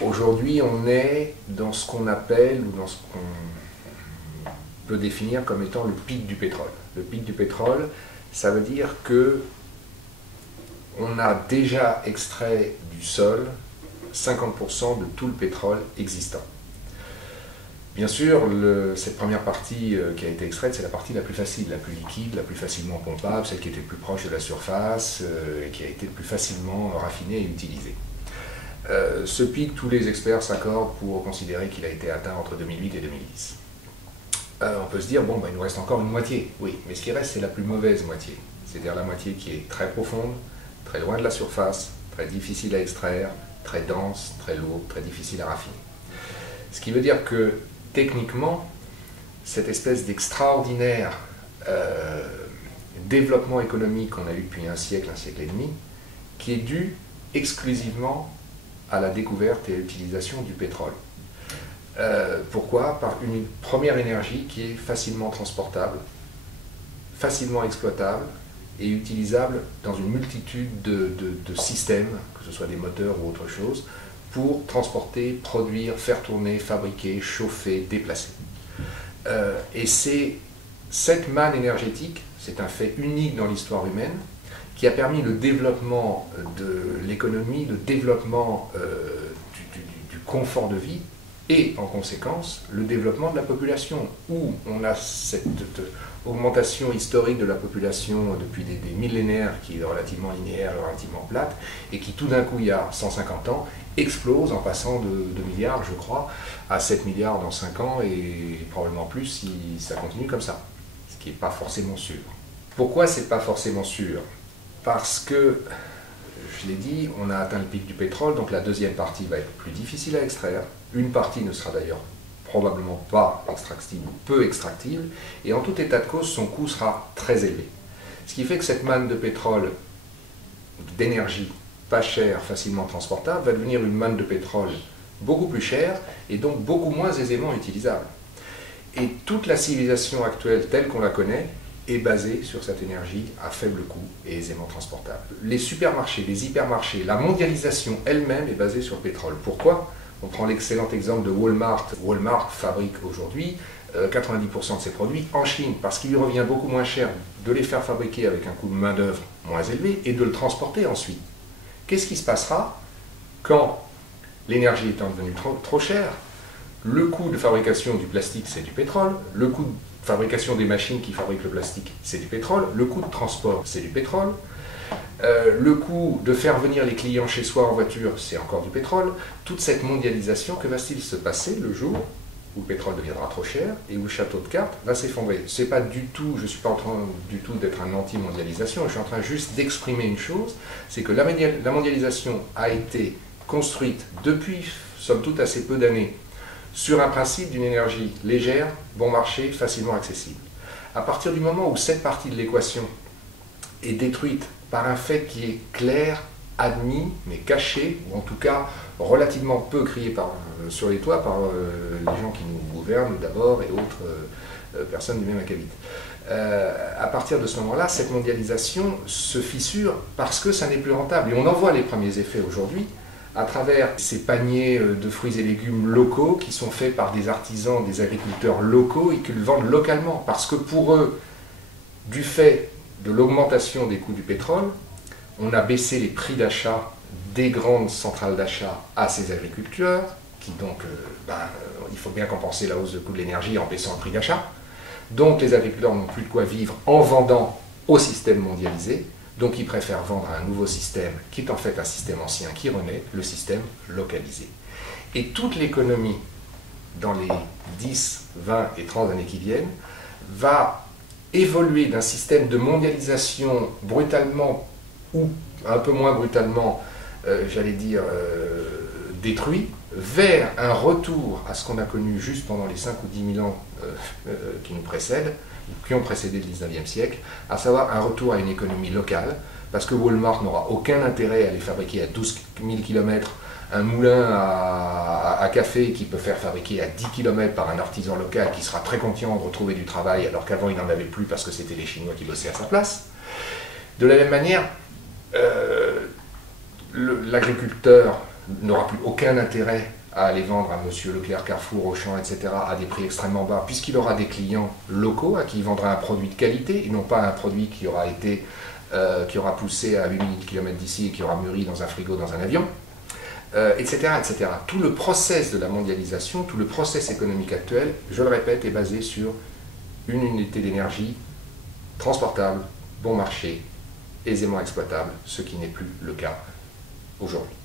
Aujourd'hui, on est dans ce qu'on appelle, ou dans ce qu'on peut définir comme étant le pic du pétrole. Le pic du pétrole, ça veut dire que on a déjà extrait du sol 50% de tout le pétrole existant. Bien sûr, cette première partie qui a été extraite, c'est la partie la plus facile, la plus liquide, la plus facilement pompable, celle qui était le plus proche de la surface et qui a été le plus facilement raffinée et utilisée. Ce pic, tous les experts s'accordent pour considérer qu'il a été atteint entre 2008 et 2010. On peut se dire, bon, il nous reste encore une moitié. Oui, mais ce qui reste, c'est la plus mauvaise moitié. C'est-à-dire la moitié qui est très profonde, très loin de la surface, très difficile à extraire, très dense, très lourde, très difficile à raffiner. Ce qui veut dire que, techniquement, cette espèce d'extraordinaire développement économique qu'on a eu depuis un siècle et demi, qui est dû exclusivement à la découverte et à l'utilisation du pétrole. Pourquoi? Par une première énergie qui est facilement transportable, facilement exploitable et utilisable dans une multitude de systèmes, que ce soit des moteurs ou autre chose, pour transporter, produire, faire tourner, fabriquer, chauffer, déplacer. Et c'est cette manne énergétique, c'est un fait unique dans l'histoire humaine, qui a permis le développement de l'économie, le développement du confort de vie et, en conséquence, le développement de la population, où on a cette augmentation historique de la population depuis des millénaires qui est relativement linéaire, relativement plate, et qui tout d'un coup, il y a 150 ans, explose en passant de 2 milliards, je crois, à 7 milliards dans 5 ans, et probablement plus si ça continue comme ça, ce qui n'est pas forcément sûr. Pourquoi c'est pas forcément sûr? Parce que, je l'ai dit, on a atteint le pic du pétrole, donc la deuxième partie va être plus difficile à extraire. Une partie ne sera d'ailleurs probablement pas extractible ou peu extractible, et en tout état de cause, son coût sera très élevé. Ce qui fait que cette manne de pétrole, d'énergie pas chère, facilement transportable, va devenir une manne de pétrole beaucoup plus chère et donc beaucoup moins aisément utilisable. Et toute la civilisation actuelle telle qu'on la connaît est basée sur cette énergie à faible coût et aisément transportable. Les supermarchés, les hypermarchés, la mondialisation elle-même est basée sur le pétrole. Pourquoi? On prend l'excellent exemple de Walmart. Walmart fabrique aujourd'hui 90% de ses produits en Chine, parce qu'il lui revient beaucoup moins cher de les faire fabriquer avec un coût de main-d'œuvre moins élevé et de le transporter ensuite. Qu'est-ce qui se passera quand l'énergie étant devenue trop chère? Le coût de fabrication du plastique, c'est du pétrole. Le coût de fabrication des machines qui fabriquent le plastique, c'est du pétrole. Le coût de transport, c'est du pétrole. Le coût de faire venir les clients chez soi en voiture, c'est encore du pétrole. Toute cette mondialisation, que va-t-il se passer le jour où le pétrole deviendra trop cher et où le château de cartes va s'effondrer? C'est pas du tout, je ne suis pas en train du tout d'être un anti-mondialisation, je suis en train juste d'exprimer une chose, c'est que la mondialisation a été construite depuis, somme toute, assez peu d'années, sur un principe d'une énergie légère, bon marché, facilement accessible. À partir du moment où cette partie de l'équation est détruite par un fait qui est clair, admis, mais caché, ou en tout cas relativement peu crié sur les toits par les gens qui nous gouvernent d'abord et autres personnes du même acabit. À partir de ce moment-là, cette mondialisation se fissure parce que ça n'est plus rentable. Et on en voit les premiers effets aujourd'hui à travers ces paniers de fruits et légumes locaux qui sont faits par des artisans, des agriculteurs locaux et qu'ils vendent localement. Parce que pour eux, du fait de l'augmentation des coûts du pétrole, on a baissé les prix d'achat des grandes centrales d'achat à ces agriculteurs, qui donc, il faut bien compenser la hausse de coût de l'énergie en baissant le prix d'achat. Donc les agriculteurs n'ont plus de quoi vivre en vendant au système mondialisé, donc ils préfèrent vendre à un nouveau système, qui est en fait un système ancien qui renaît, le système localisé. Et toute l'économie, dans les 10, 20 et 30 années qui viennent, va évoluer d'un système de mondialisation brutalement ou un peu moins brutalement, j'allais dire, détruit, vers un retour à ce qu'on a connu juste pendant les 5 ou 10 000 ans qui nous précèdent, qui ont précédé le 19e siècle, à savoir un retour à une économie locale, parce que Walmart n'aura aucun intérêt à les fabriquer à 12 000 km, un moulin à café qui peut faire fabriquer à 10 km par un artisan local qui sera très content de retrouver du travail alors qu'avant il n'en avait plus parce que c'était les Chinois qui bossaient à sa place. De la même manière, l'agriculteur n'aura plus aucun intérêt à aller vendre à Monsieur Leclerc, Carrefour, Auchan, etc. à des prix extrêmement bas, puisqu'il aura des clients locaux à qui il vendra un produit de qualité, et non pas un produit qui aura poussé à 8000 km d'ici et qui aura mûri dans un frigo, dans un avion, etc., etc. Tout le process de la mondialisation, tout le process économique actuel, je le répète, est basé sur une unité d'énergie transportable, bon marché, aisément exploitable, ce qui n'est plus le cas aujourd'hui.